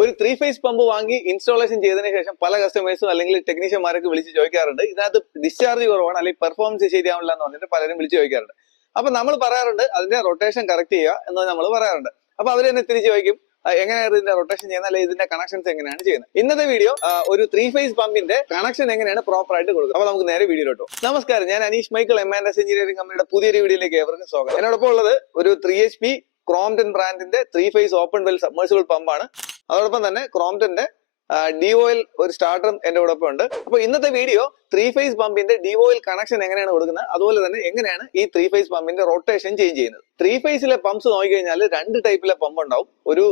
ഒരു 3 face pump വാങ്ങി installation ചെയ്തതിനു ശേഷം പല കസ്റ്റമേഴ്സും അല്ലെങ്കിൽ ടെക്നീഷ്യന്മാരൊക്കെ വിളിച്ച് ചോദിക്കാറുണ്ട്, ഇതിനകത്ത് ഡിസ്ചാർജ് കുറവാണ് അല്ലെങ്കിൽ പെർഫോമൻസ് ശരിയാവില്ല എന്ന് പറഞ്ഞിട്ട് പലരും വിളിച്ച് ചോദിക്കാറുണ്ട്. അപ്പൊ നമ്മൾ പറയാറുണ്ട് അതിന്റെ റൊട്ടേഷൻ കറക്റ്റ് ചെയ്യുക എന്ന് നമ്മൾ പറയാറുണ്ട്. അപ്പൊ അവർ തന്നെ തിരിച്ച് ചോദിക്കും എങ്ങനെയാണ് ഇതിന്റെ റൊട്ടേഷൻ ചെയ്യുന്നത്, അല്ലെങ്കിൽ ഇതിന്റെ കണക്ഷൻസ് എങ്ങനെയാണ് ചെയ്യുന്നത്. ഇന്നത്തെ വീഡിയോ ഒരു 3 ഫേസ് പമ്പിന്റെ കണക്ഷൻ എങ്ങനെയാണ് പ്രോപ്പർ ആയിട്ട് കൊടുക്കുക. അപ്പൊ നമുക്ക് നേരെ വീഡിയോയിലോട്ടോ. നമസ്കാരം, ഞാൻ അനീഷ് മൈക്കിൾ, M&S എഞ്ചിനീയറിംഗ് കമ്പനിയുടെ പുതിയൊരു വീഡിയോയിലേക്ക് ഏവർക്കും സ്വാഗതം. എന്നോടൊപ്പം ഉള്ളത് ഒരു 3HP ക്രോംപ്ടൺ ബ്രാൻഡിന്റെ 3 ഫേസ് ഓപ്പൺ വെൽ സബ്മേഴ്സിബിൾ പമ്പാണ്. അതോടൊപ്പം തന്നെ ക്രോംപ്ടന്റെ DOL ഒരു സ്റ്റാർട്ടറും എന്റെ കൂടെ ഉണ്ട്. അപ്പൊ ഇന്നത്തെ വീഡിയോ 3 ഫേസ് പമ്പിന്റെ DOL കണക്ഷൻ എങ്ങനെയാണ് കൊടുക്കുന്നത്, അതുപോലെ തന്നെ എങ്ങനെയാണ് ഈ 3 ഫേസ് പമ്പിന്റെ റൊട്ടേഷൻ ചേഞ്ച് ചെയ്യുന്നത്. 3 ഫേസിലെ പമ്പ്സ് നോക്കിക്കഴിഞ്ഞാൽ രണ്ട് ടൈപ്പിലെ പമ്പ് ഉണ്ടാവും. ഒരു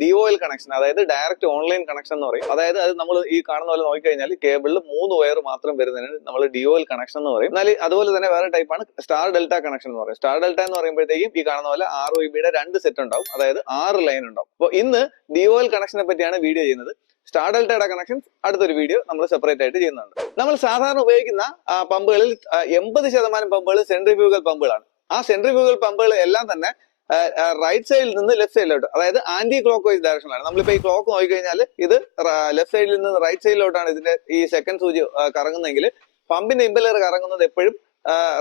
DOL കണക്ഷൻ, അതായത് ഡയറക്റ്റ് ഓൺലൈൻ കണക്ഷൻ എന്ന് പറയും. അതായത് അത് നമ്മൾ ഈ കാണുന്ന പോലെ നോക്കിക്കഴിഞ്ഞാൽ കേബിളിൽ 3 വയർ മാത്രം വരുന്നതിന് നമ്മൾ DOL കണക്ഷൻ എന്ന് പറയും. എന്നാൽ അതുപോലെ തന്നെ വേറെ ടൈപ്പാണ് സ്റ്റാർ ഡെൽറ്റ കണക്ഷൻ എന്ന് പറയും. സ്റ്റാർ ഡെൽറ്റ എന്ന് പറയുമ്പോഴത്തേക്കും ഈ കാണുന്ന പോലെ ROIBയുടെ 2 സെറ്റ് ഉണ്ടാവും, അതായത് 6 ലൈൻ ഉണ്ടാവും. അപ്പോൾ ഇന്ന് DOL കണക്ഷനെ പറ്റിയാണ് വീഡിയോ ചെയ്യുന്നത്. സ്റ്റാർ ഡെൽറ്റയുടെ കണക്ഷൻസ് അടുത്തൊരു വീഡിയോ നമ്മൾ സെപ്പറേറ്റ് ആയിട്ട് ചെയ്യുന്നുണ്ട്. നമ്മൾ സാധാരണ ഉപയോഗിക്കുന്ന പമ്പുകളിൽ 80% പമ്പുകൾ സെൻട്രിഫ്യൂഗൽ പമ്പുകളാണ്. ആ സെൻട്രിഫ്യൂഗൽ പമ്പുകൾ എല്ലാം തന്നെ റൈറ്റ് സൈഡിൽ നിന്ന് ലെഫ്റ്റ് സൈഡിലോട്ട്, അതായത് ആന്റി ക്ലോക്ക് വൈസ് ഡയറക്ഷനിലാണ്. നമ്മളിപ്പോ ഈ ക്ലോക്ക് നോക്കിക്കഴിഞ്ഞാൽ ഇത് ലെഫ്റ്റ് സൈഡിൽ നിന്ന് റൈറ്റ് സൈഡിലോട്ടാണ് ഇതിന്റെ ഈ സെക്കൻഡ് സൂചി കറങ്ങുന്നതെങ്കിൽ പമ്പിന്റെ ഇമ്പലർ കറങ്ങുന്നത് എപ്പോഴും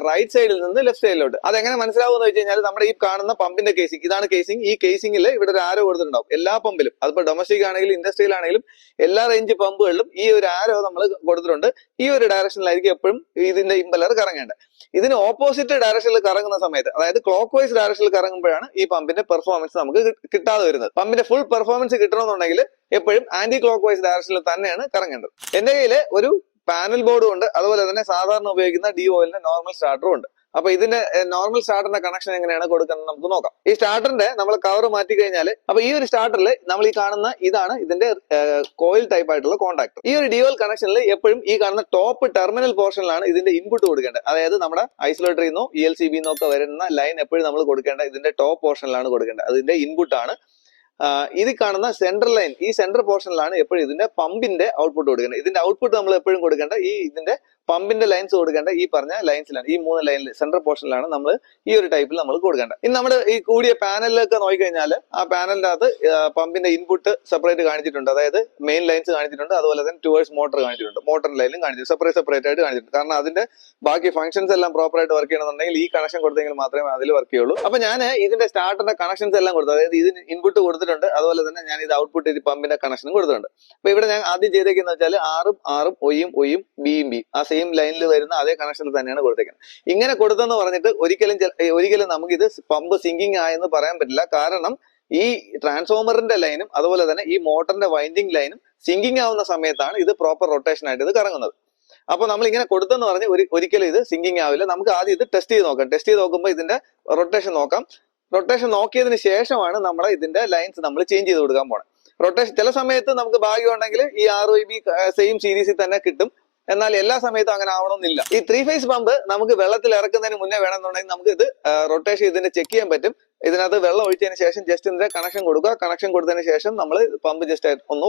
റൈറ്റ് സൈഡിൽ നിന്ന് ലെഫ്റ്റ് സൈഡിലോട്ട്. അതെങ്ങനെ മനസ്സിലാവുമെന്ന് വെച്ച് കഴിഞ്ഞാൽ നമ്മുടെ ഈ കാണുന്ന പമ്പിന്റെ കേസിംഗ്, ഇതാണ് കേസിംഗ്. ഈ കേസിംഗിൽ ഇവിടെ ഒരു ആരോ കൊടുത്തിട്ടുണ്ടാവും എല്ലാ പമ്പിലും. അതിപ്പോ ഡൊമസ്റ്റിക് ആണെങ്കിലും ഇൻഡസ്ട്രിയൽ ആണെങ്കിലും എല്ലാ റേഞ്ച് പമ്പുകളിലും ഈ ഒരു ആരോ നമ്മൾ കൊടുത്തിട്ടുണ്ട്. ഈ ഒരു ഡയറക്ഷനിലായിരിക്കും എപ്പോഴും ഇതിന്റെ ഇമ്പലർ കറങ്ങേണ്ടത്. ഇതിന് ഓപ്പോസിറ്റ് ഡയറക്ഷനിൽ കറങ്ങുന്ന സമയത്ത്, അതായത് ക്ലോക്ക് വൈസ് ഡയറക്ഷനിൽ കറങ്ങുമ്പോഴാണ് ഈ പമ്പിന്റെ പെർഫോമൻസ് നമുക്ക് കിട്ടാതെ വരുന്നത്. പമ്പിന്റെ ഫുൾ പെർഫോമൻസ് കിട്ടണമെന്നുണ്ടെങ്കിൽ എപ്പോഴും ആന്റി ക്ലോക്ക് വൈസ് ഡയറക്ഷനിൽ തന്നെയാണ് കറങ്ങേണ്ടത്. എന്റെ കയ്യിൽ ഒരു പാനൽ ബോർഡും ഉണ്ട്, അതുപോലെ തന്നെ സാധാരണ ഉപയോഗിക്കുന്ന DOLന്റെ നോർമൽ സ്റ്റാർട്ടറും ഉണ്ട്. അപ്പൊ ഇതിന്റെ നോർമൽ സ്റ്റാർട്ടറിന്റെ കണക്ഷൻ എങ്ങനെയാണ് കൊടുക്കുന്നത് നമുക്ക് നോക്കാം. ഈ സ്റ്റാർട്ടറിന്റെ നമ്മൾ കവർ മാറ്റി കഴിഞ്ഞാൽ, അപ്പൊ ഈ ഒരു സ്റ്റാർട്ടറിൽ നമ്മൾ ഈ കാണുന്ന ഇതാണ് ഇതിന്റെ കോയിൽ ടൈപ്പ് ആയിട്ടുള്ള കോൺടാക്ട്. ഈ ഒരു DOL കണക്ഷനിൽ എപ്പോഴും ഈ കാണുന്ന ടോപ്പ് ടെർമിനൽ പോർഷനിലാണ് ഇതിന്റെ ഇൻപുട്ട് കൊടുക്കേണ്ടത്. അതായത് നമ്മുടെ ഐസൊലേറ്ററിൽ നിന്നോ ELCB നിന്നൊക്കെ വരുന്ന ലൈൻ എപ്പോഴും നമ്മൾ കൊടുക്കേണ്ടത് ഇതിന്റെ ടോപ്പ് പോർഷനിലാണ് കൊടുക്കേണ്ടത്. അതിന്റെ ഇൻപുട്ട് ആണ്. ഇത് കാണുന്ന സെൻട്രൽ ലൈൻ, ഈ സെൻട്രൽ പോർഷനിലാണ് എപ്പോഴും ഇതിന്റെ പമ്പിന്റെ ഔട്ട്പുട്ട് കൊടുക്കേണ്ടത്. ഇതിന്റെ ഔട്ട്പുട്ട് നമ്മൾ എപ്പോഴും കൊടുക്കേണ്ട ഇതിന്റെ പമ്പിന്റെ ലൈൻസ് കൊടുക്കേണ്ട ഈ പറഞ്ഞ ലൈൻസിലാണ്, ഈ 3 ലൈനിൽ സെൻട്രൽ പോർഷനിലാണ് നമ്മൾ ഈ ഒരു ടൈപ്പിൽ നമ്മൾ കൊടുക്കേണ്ടത്. ഇനി നമ്മൾ ഈ കൂടിയ പാനലിലൊക്കെ നോക്കിക്കഴിഞ്ഞാൽ ആ പാനലിന്റെ അകത്ത് പമ്പിന്റെ ഇൻപുട്ട് സെപ്പറേറ്റ് കാണിച്ചിട്ടുണ്ട്, അതായത് മെയിൻ ലൈൻസ് കാണിച്ചിട്ടുണ്ട്, അതുപോലെ തന്നെ ടുവേഴ്സ് മോട്ടർ കാണിച്ചിട്ടുണ്ട്, മോട്ടർ ലൈനും കാണിച്ചിട്ടുണ്ട്, സെപ്പറേറ്റ് ആയിട്ട് കാണിച്ചിട്ടുണ്ട്. കാരണം അതിന്റെ ബാക്കി ഫംഗ്ഷൻസ് എല്ലാം പ്രോപ്പർ ആയിട്ട് വർക്ക് ചെയ്യണമെന്നുണ്ടെങ്കിൽ ഈ കണക്ഷൻ കൊടുത്തെങ്കിൽ മാത്രമേ അതിൽ വർക്ക് ചെയ്യുള്ളൂ. അപ്പൊ ഞാൻ ഇതിന്റെ സ്റ്റാർട്ടറിന്റെ കണക്ഷൻസ് എല്ലാം കൊടുത്തു, അതായത് ഇതിന് ഇൻപുട്ട് കൊടുത്തിട്ടുണ്ട്, അതുപോലെ തന്നെ ഞാൻ ഇത് ഔട്ട്പുട്ട് ഇത് പമ്പിന്റെ കണക്ഷനും കൊടുത്തിട്ടുണ്ട്. അപ്പൊ ഇവിടെ ഞാൻ ആദ്യം ചെയ്തേക്കുന്ന വെച്ചാൽ ആറും ഒയും ബിയും ആ സെയിം ലൈനിൽ വരുന്ന അതേ കണക്ഷനിൽ തന്നെയാണ് കൊടുത്തേക്കുന്നത്. ഇങ്ങനെ കൊടുത്തെന്ന് പറഞ്ഞിട്ട് ഒരിക്കലും നമുക്ക് ഇത് പമ്പ് സിങ്കിങ് ആയെന്ന് പറയാൻ പറ്റില്ല. കാരണം ഈ ട്രാൻസ്ഫോമറിന്റെ ലൈനും അതുപോലെ തന്നെ ഈ മോട്ടറിന്റെ വൈൻഡിങ് ലൈനും സിങ്കിങ് ആവുന്ന സമയത്താണ് ഇത് പ്രോപ്പർ റൊട്ടേഷൻ ആയിട്ട് ഇത് കറങ്ങുന്നത്. അപ്പൊ നമ്മൾ ഇങ്ങനെ കൊടുത്തെന്ന് പറഞ്ഞ് ഒരിക്കലും ഇത് സിങ്കിങ് ആവില്ല. നമുക്ക് ആദ്യം ഇത് ടെസ്റ്റ് ചെയ്ത് നോക്കാം. ടെസ്റ്റ് ചെയ്ത് നോക്കുമ്പോൾ ഇതിന്റെ റൊട്ടേഷൻ നോക്കാം. റൊട്ടേഷൻ നോക്കിയതിന് ശേഷമാണ് നമ്മളെ ഇതിന്റെ ലൈൻസ് നമ്മൾ ചേഞ്ച് ചെയ്ത് കൊടുക്കാൻ പോണത്. റൊട്ടേഷൻ ചില സമയത്ത് നമുക്ക് ഭാഗ്യം ഉണ്ടെങ്കിൽ ഈ ROIB സെയിം സീരീസിൽ തന്നെ കിട്ടും. എന്നാൽ എല്ലാ സമയത്തും അങ്ങനെ ആവണമെന്നില്ല. ഈ 3 ഫേസ് പമ്പ് നമുക്ക് വെള്ളത്തിൽ ഇറക്കുന്നതിന് മുന്നേ വേണമെന്നുണ്ടെങ്കിൽ നമുക്ക് ഇത് റൊട്ടേഷൻ ഇതിന്റെ ചെക്ക് ചെയ്യാൻ പറ്റും. ഇതിനകത്ത് വെള്ളം ഒഴിച്ചതിന് ശേഷം ജസ്റ്റ് ഇതിന്റെ കണക്ഷൻ കൊടുക്കുക. കണക്ഷൻ കൊടുത്തതിന് ശേഷം നമ്മൾ പമ്പ് ജസ്റ്റ് ഒന്ന്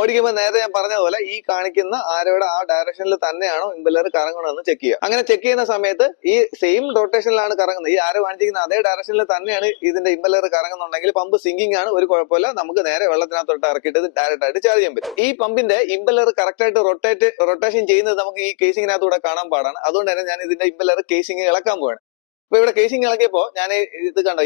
ഓടിക്കുമ്പോൾ നേരത്തെ ഞാൻ പറഞ്ഞതുപോലെ ഈ കാണിക്കുന്ന ആരോയുടെ ആ ഡയറക്ഷനിൽ തന്നെയാണോ ഇമ്പലർ കറങ്ങണമെന്ന് ചെക്ക് ചെയ്യുക. അങ്ങനെ ചെക്ക് ചെയ്യുന്ന സമയത്ത് ഈ സെയിം റൊട്ടേഷനിലാണ് കറങ്ങുന്നത്, ഈ ആരോ കാണിച്ചിരിക്കുന്ന അതേ ഡയറക്ഷനിൽ തന്നെയാണ് ഇതിന്റെ ഇമ്പലർ കറങ്ങുന്നുണ്ടെങ്കിൽ പമ്പ് സിങ്കിങ് ആണ്, ഒരു കുഴപ്പമില്ല. നമുക്ക് നേരെ വെള്ളത്തിനകത്തോട്ട് ഇറക്കിയിട്ട് ഡയറക്റ്റ് ആയിട്ട് ചാർജ് ചെയ്യാൻ പറ്റും. ഈ പമ്പിന്റെ ഇമ്പലർ കറക്റ്റ് ആയിട്ട് റൊട്ടേഷൻ ചെയ്യുന്നത് നമുക്ക് ഈ കേസിങ്ങിനകത്തൂടെ കാണാൻ പാടാണ്. അതുകൊണ്ട് തന്നെ ഞാൻ ഇതിന്റെ ഇമ്പലർ കേസിങ് ഇളക്കാൻ പോവാണ്. അപ്പൊ ഇവിടെ കേസിംഗ് ഇളക്കിയപ്പോ ഞാൻ ഇത് കണ്ടോ,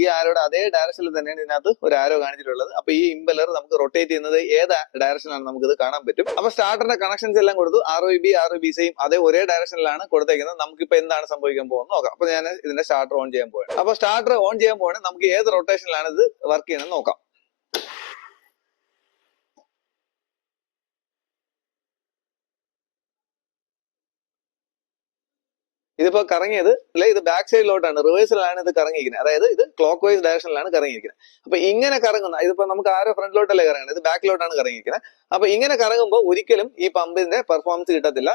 ഈ ആരോയുടെ അതേ ഡയറക്ഷനിൽ തന്നെയാണ് ഇതിനകത്ത് ഒരു ആരോ കാണിച്ചിട്ടുള്ളത്. അപ്പൊ ഈ ഇമ്പലർ നമുക്ക് റൊട്ടേറ്റ് ചെയ്യുന്നത് ഏത് ഡയറക്ഷനിലാണ് നമുക്ക് ഇത് കാണാൻ പറ്റും. അപ്പൊ സ്റ്റാർട്ടറിന്റെ കണക്ഷൻസ് എല്ലാം കൊടുത്തു. ROIB സെയിം അതേ ഒരേ ഡയറക്ഷനിലാണ് കൊടുത്തേക്കുന്നത്. നമുക്കിപ്പോ എന്താണ് സംഭവിക്കാൻ പോകുന്നത് നോക്കാം. അപ്പൊ ഞാൻ ഇതിന്റെ സ്റ്റാർട്ടർ ഓൺ ചെയ്യാൻ പോവാണ്. അപ്പൊ സ്റ്റാർട്ടർ ഓൺ ചെയ്യാൻ പോവാണ്. നമുക്ക് ഏത് റൊട്ടേഷനിലാണ് ഇത് വർക്ക് ചെയ്യണമെന്ന് നോക്കാം. ഇതിപ്പോ കറങ്ങിയത് അല്ലെ, ഇത് ബാക്ക് സൈഡിലോട്ടാണ്, റിവേഴ്സിലാണ് ഇത് കറങ്ങിയിരിക്കുന്നത്. അതായത് ഇത് ക്ലോക്ക് വൈസ് ഡയറക്ഷനിലാണ് കറങ്ങിയിരിക്കുന്നത്. അപ്പൊ ഇങ്ങനെ കറങ്ങുന്ന ഇതിപ്പോ നമുക്ക് ആരോ ഫ്രണ്ടിലോട്ടല്ലേ കറങ്ങുന്നത്, ഇത് ബാക്കിലോട്ടാണ് കറങ്ങിയിരിക്കുന്നത്. അപ്പൊ ഇങ്ങനെ കറങ്ങുമ്പോൾ ഒരിക്കലും ഈ പമ്പിന്റെ പെർഫോമൻസ് കിട്ടത്തില്ല.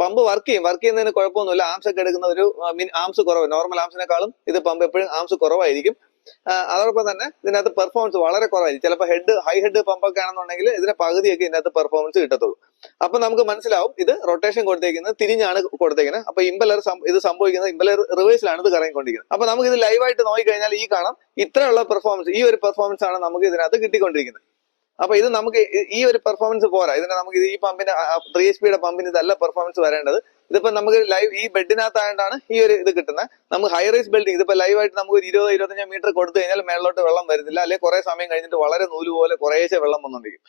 പമ്പ് വർക്ക് ചെയ്യുന്നതിന് കുഴപ്പമൊന്നുമില്ല. ആംസ് ഒക്കെ എടുക്കുന്ന ഒരു ആംസ് കുറവ്, നോർമൽ ആംസിനെക്കാളും ഇത് പമ്പ് എപ്പോഴും ആംസ് കുറവായിരിക്കും. അതോടൊപ്പം തന്നെ ഇതിനകത്ത് പെർഫോമൻസ് വളരെ കുറവായിരിക്കും. ചിലപ്പോൾ ഹൈ ഹെഡ് പമ്പൊക്കെ ആണെന്നുണ്ടെങ്കിൽ ഇതിന്റെ പകുതിയൊക്കെ ഇതിനകത്ത് പെർഫോമൻസ് കിട്ടത്തുള്ളൂ. അപ്പൊ നമുക്ക് മനസ്സിലാവും ഇത് റൊട്ടേഷൻ കൊടുത്തേക്കുന്നത് തിരിഞ്ഞാണ് കൊടുത്തേക്കുന്നത്. അപ്പൊ ഇമ്പലർ ഇത് സംഭവിക്കുന്നത് ഇമ്പലർ റിവേഴ്സിലാണ് ഇത് കറങ്ങിക്കൊണ്ടിരിക്കുന്നത്. അപ്പൊ നമുക്ക് ഇത് ലൈവായിട്ട് നോക്കിക്കഴിഞ്ഞാൽ ഈ കാണാം ഇത്രയുള്ള പെർഫോമൻസ്, ഈ ഒരു പെർഫോമൻസ് ആണ് നമുക്ക് ഇതിനകത്ത് കിട്ടിക്കൊണ്ടിരിക്കുന്നത്. അപ്പൊ ഇത് നമുക്ക് ഈ ഒരു പെർഫോമൻസ് പോരാ. ഇതിന് നമുക്ക് ഈ പമ്പിന് 3 HP പമ്പിന് ഇതല്ല പെർഫോമൻസ് വരേണ്ടത്. ഇതിപ്പോ നമുക്ക് ലൈവ് ഈ ബെഡിനകത്തായതുകൊണ്ടാണ് ഈ ഒരു ഇത് കിട്ടുന്നത്. നമുക്ക് ഹൈ റൈസ് ബിൽഡിംഗ് ഇതിപ്പോ ലൈവായിട്ട് നമുക്ക് ഒരു 20-25 മീറ്റർ കൊടുത്തു കഴിഞ്ഞാൽ മേളിലോട്ട് വെള്ളം വരുന്നില്ല, അല്ലെങ്കിൽ കുറെ സമയം കഴിഞ്ഞിട്ട് വളരെ നൂല് പോലെ കുറേശ്ശെ വെള്ളം വന്നുകൊണ്ടിരിക്കും.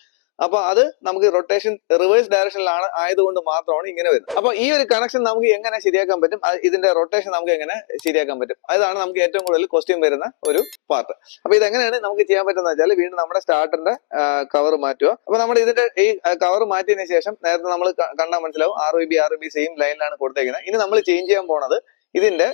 അപ്പൊ അത് നമുക്ക് റൊട്ടേഷൻ റിവേഴ്സ് ഡയറക്ഷനിലാണ് ആയതുകൊണ്ട് മാത്രമാണ് ഇങ്ങനെ വരുന്നത്. അപ്പൊ ഈ ഒരു കണക്ഷൻ നമുക്ക് എങ്ങനെ ശരിയാക്കാൻ പറ്റും, ഇതിന്റെ റൊട്ടേഷൻ നമുക്ക് എങ്ങനെ ശരിയാക്കാൻ പറ്റും, അതാണ് നമുക്ക് ഏറ്റവും കൂടുതൽ ക്വസ്റ്റ്യൻ വരുന്ന ഒരു പാർട്ട്. അപ്പൊ ഇതെങ്ങനെയാണ് നമുക്ക് ചെയ്യാൻ പറ്റുന്നത് വെച്ചാൽ, വീണ്ടും നമ്മുടെ സ്റ്റാർട്ടറിന്റെ കവർ മാറ്റുക. അപ്പൊ നമ്മുടെ ഇതിന്റെ ഈ കവർ മാറ്റിയതിനു ശേഷം നേരത്തെ നമ്മൾ കണ്ടാൽ മനസ്സിലാവും RVB സെയിം ലൈനിലാണ് കൊടുത്തേക്കുന്നത്. ഇനി നമ്മൾ ചേഞ്ച് ചെയ്യാൻ പോണത് ഇതിന്റെ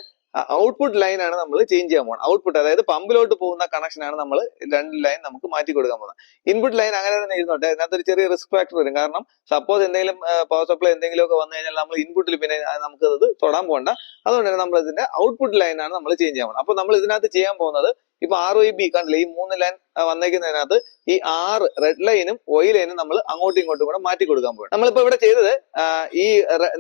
ഔട്ട്പുട്ട് ലൈൻ ആണ് നമ്മൾ ചേഞ്ച് ചെയ്യാൻ പോകുന്നത്. ഔട്ട്പുട്ട് അതായത് പമ്പിലോട്ട് പോകുന്ന കണക്ഷൻ ആണ് നമ്മൾ 2 ലൈൻ നമുക്ക് മാറ്റി കൊടുക്കാൻ പോകുന്നത്. ഇൻപുട്ട് ലൈൻ അങ്ങനെ തന്നെ ഇരുന്നോട്ടെ, അതിനകത്തൊരു ചെറിയ റിസ്ക് ഫാക്ടർ വരും. കാരണം സപ്പോസ് എന്തെങ്കിലും പവർ സപ്ലൈ എന്തെങ്കിലും ഒക്കെ വന്നു കഴിഞ്ഞാൽ നമ്മൾ ഇൻപുട്ടിൽ പിന്നെ നമുക്ക് അത് തൊടാൻ പോകണ്ട. അതുകൊണ്ട് തന്നെ നമ്മൾ ഇതിന്റെ ഔട്ട്പുട്ട് ലൈനാണ് നമ്മൾ ചേഞ്ച് ചെയ്യാൻ പോകുന്നത്. അപ്പൊ നമ്മൾ ഇതിനകത്ത് ചെയ്യാൻ പോകുന്നത് ഇപ്പൊ ROB കണ്ടില്ലേ, ഈ 3 ലൈൻ വന്നേക്കുന്നതിനകത്ത് ഈ 6 റെഡ് ലൈനും Y ലൈനും നമ്മൾ അങ്ങോട്ടും ഇങ്ങോട്ടും കൂടെ മാറ്റി കൊടുക്കാൻ പോകും. നമ്മളിപ്പോ ഇവിടെ ചെയ്തത് ഈ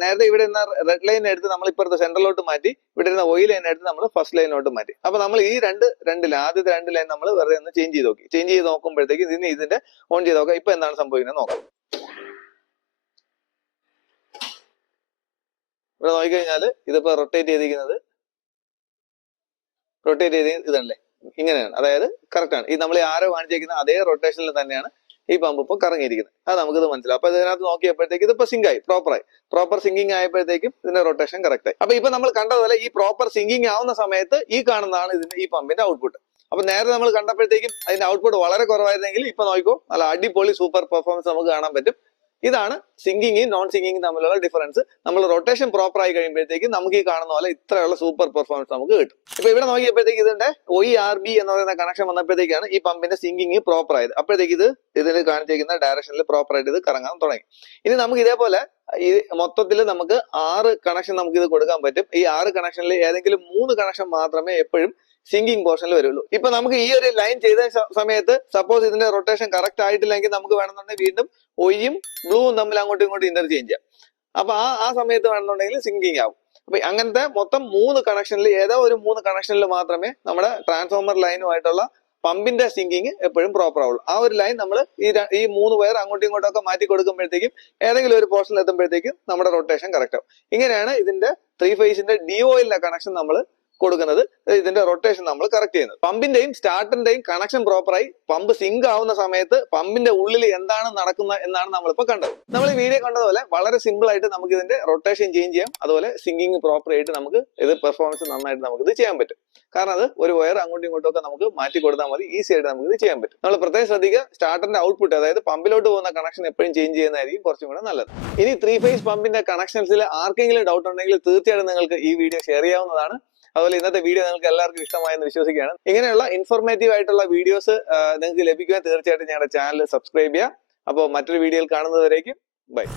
നേരത്തെ ഇവിടെ ഇരുന്ന റെഡ് ലൈൻ എടുത്ത് നമ്മൾ ഇപ്പുറത്തെ സെന്ററിലോട്ട് മാറ്റി, ഇവിടെ ഇരുന്ന Y ലൈൻ എടുത്ത് നമ്മൾ ഫസ്റ്റ് ലൈനിലോട്ട് മാറ്റി. അപ്പൊ നമ്മൾ ഈ ആദ്യത്തെ 2 ലൈൻ നമ്മൾ വെറുതെ ഒന്ന് ചേഞ്ച് ചെയ്ത് നോക്കി. ചേഞ്ച് ചെയ്ത് നോക്കുമ്പോഴത്തേക്ക് ഇതിന്റെ ഓൺ ചെയ്ത് നോക്കാം. ഇപ്പൊ എന്താണ് സംഭവിക്കുന്നത് നോക്കാം. ഇവിടെ നോക്കിക്കഴിഞ്ഞാൽ ഇതിപ്പോ റൊട്ടേറ്റ് ചെയ്തിരിക്കുന്നത് ഇതല്ലേ, ഇങ്ങനെയാണ്. അതായത് കറക്റ്റ് ആണ്. ഈ നമ്മൾ ആരോ കാണിച്ചിരിക്കുന്ന അതേ റൊട്ടേഷനിൽ തന്നെയാണ് ഈ പമ്പ് ഇപ്പൊ കറങ്ങിയിരിക്കുന്നത്. അത് നമുക്കിത് മനസ്സിലാവും. അപ്പൊ ഇതിനകത്ത് നോക്കിയപ്പോഴത്തേക്ക് ഇതിപ്പോ സിങ്ക് ആയി, പ്രോപ്പർ സിങ്കിങ് ആയപ്പോഴത്തേക്കും ഇതിന്റെ റൊട്ടേഷൻ കറക്റ്റ് ആയി. അപ്പൊ ഇപ്പൊ നമ്മൾ കണ്ടതുപോലെ ഈ പ്രോപ്പർ സിങ്കിങ് ആവുന്ന സമയത്ത് ഈ കാണുന്നതാണ് ഇതിന്റെ ഈ പമ്പിന്റെ ഔട്ട്പുട്ട്. അപ്പൊ നേരത്തെ നമ്മൾ കണ്ടപ്പോഴത്തേക്കും അതിന്റെ ഔട്ട്പുട്ട് വളരെ കുറവായിരുന്നെങ്കിൽ ഇപ്പൊ നോക്കിക്കോ നല്ല അടിപൊളി സൂപ്പർ പെർഫോമൻസ് നമുക്ക് കാണാൻ പറ്റും. ഇതാണ് സിങ്കിങ്ങും നോൺ സിങ്കിങ്ങും തമ്മിലുള്ള ഡിഫറൻസ്. നമ്മൾ റൊട്ടേഷൻ പ്രോപ്പർ ആയി കഴിയുമ്പോഴത്തേക്കും നമുക്ക് ഈ കാണുന്ന പോലെ ഇത്രയുള്ള സൂപ്പർ പെർഫോമൻസ് നമുക്ക് കിട്ടും. ഇപ്പൊ ഇവിടെ നോക്കിയപ്പോഴത്തേക്ക് ഇതിന്റെ OERB എന്ന് പറയുന്ന കണക്ഷൻ വന്നപ്പോഴത്തേക്കാണ് ഈ പമ്പിന്റെ സിങ്കിങ് പ്രോപ്പർ ആയത്. അപ്പോഴത്തേക്ക് ഇതിന് കാണിച്ചിരിക്കുന്ന ഡയറക്ഷനിൽ പ്രോപ്പർ ആയിട്ട് ഇത് കറങ്ങാൻ തുടങ്ങി. ഇനി നമുക്ക് ഇതേപോലെ ഈ മൊത്തത്തിൽ നമുക്ക് 6 കണക്ഷൻ നമുക്ക് ഇത് കൊടുക്കാൻ പറ്റും. ഈ 6 കണക്ഷനിൽ ഏതെങ്കിലും 3 കണക്ഷൻ മാത്രമേ എപ്പോഴും സിങ്കിങ് പോർഷനിൽ വരുള്ളൂ. ഇപ്പൊ നമുക്ക് ഈ ഒരു ലൈൻ ചെയ്ത സമയത്ത് സപ്പോസ് ഇതിന്റെ റൊട്ടേഷൻ കറക്റ്റ് ആയിട്ടില്ലെങ്കിൽ നമുക്ക് വേണമെന്നുണ്ടെങ്കിൽ വീണ്ടും ഒയും ബ്ലൂവും തമ്മിൽ അങ്ങോട്ടും ഇങ്ങോട്ടും ഇന്റർചേഞ്ച് ചെയ്യാം. അപ്പൊ ആ സമയത്ത് വേണമെന്നുണ്ടെങ്കിൽ സിങ്കിങ് ആവും. അപ്പൊ അങ്ങനത്തെ മൊത്തം 3 കണക്ഷനിൽ ഏതോ ഒരു 3 കണക്ഷനിൽ മാത്രമേ നമ്മുടെ ട്രാൻസ്ഫോമർ ലൈനുമായിട്ടുള്ള പമ്പിന്റെ സിങ്കിങ് എപ്പോഴും പ്രോപ്പർ ആവുള്ളൂ. ആ ഒരു ലൈൻ നമ്മൾ ഈ 3 വയർ അങ്ങോട്ടും ഇങ്ങോട്ടും ഒക്കെ മാറ്റി കൊടുക്കുമ്പോഴത്തേക്കും ഏതെങ്കിലും ഒരു പോർഷനിൽ എത്തുമ്പോഴത്തേക്കും നമ്മുടെ റൊട്ടേഷൻ കറക്റ്റ് ആവും. ഇങ്ങനെയാണ് ഇതിന്റെ 3 ഫേസിന്റെ DOL കണക്ഷൻ നമ്മൾ കൊടുക്കുന്നത്. ഇതിന്റെ റൊട്ടേഷൻ നമ്മൾ കറക്റ്റ് ചെയ്യുന്നത്. പമ്പിന്റെയും സ്റ്റാർട്ടറിന്റെയും കണക്ഷൻ പ്രോപ്പറായി പമ്പ് സിങ്ക് ആവുന്ന സമയത്ത് പമ്പിന്റെ ഉള്ളിൽ എന്താണ് നടക്കുന്നത് എന്നാണ് നമ്മളിപ്പോ കണ്ടത്. നമ്മൾ ഈ വീഡിയോ കണ്ടതുപോലെ വളരെ സിമ്പിൾ ആയിട്ട് നമുക്ക് ഇതിന്റെ റൊട്ടേഷൻ ചേഞ്ച് ചെയ്യാം. അതുപോലെ സിങ്കിങ് പ്രോപ്പർ ആയിട്ട് നമുക്ക് ഇത് പെർഫോമൻസ് നന്നായിട്ട് നമുക്ക് ഇത് ചെയ്യാൻ പറ്റും. കാരണം അത് ഒരു വയർ അങ്ങോട്ടും ഇങ്ങോട്ടും ഒക്കെ നമുക്ക് മാറ്റി കൊടുത്താൽ മതി, ഈസി ആയിട്ട് നമുക്ക് ഇത് ചെയ്യാൻ പറ്റും. നമ്മൾ പ്രത്യേകം ശ്രദ്ധിക്കുക, സ്റ്റാർട്ടറിന്റെ ഔട്ട്പുട്ട് അതായത് പമ്പിലോട്ട് പോകുന്ന കണക്ഷൻ എപ്പോഴും ചേഞ്ച് ചെയ്യുന്നതായിരിക്കും കുറച്ചും കൂടെ നല്ലത്. ഇനി 3 ഫേസ് പമ്പിന്റെ കണക്ഷൻസിൽ ആർക്കെങ്കിലും ഡൗട്ട് ഉണ്ടെങ്കിൽ തീർച്ചയായിട്ടും നിങ്ങൾക്ക് ഈ വീഡിയോ ഷെയർ ചെയ്യാവുന്നതാണ്. അതുപോലെ ഇന്നത്തെ വീഡിയോ നിങ്ങൾക്ക് എല്ലാവർക്കും ഇഷ്ടമായെന്ന് വിശ്വസിക്കുകയാണ്. ഇങ്ങനെയുള്ള ഇൻഫോർമേറ്റീവ് ആയിട്ടുള്ള വീഡിയോസ് നിങ്ങൾക്ക് ലഭിക്കുവാൻ തീർച്ചയായിട്ടും ഞങ്ങളുടെ ചാനൽ സബ്സ്ക്രൈബ് ചെയ്യുക. അപ്പോൾ മറ്റൊരു വീഡിയോയിൽ കാണുന്നതുവരേക്കും ബൈ.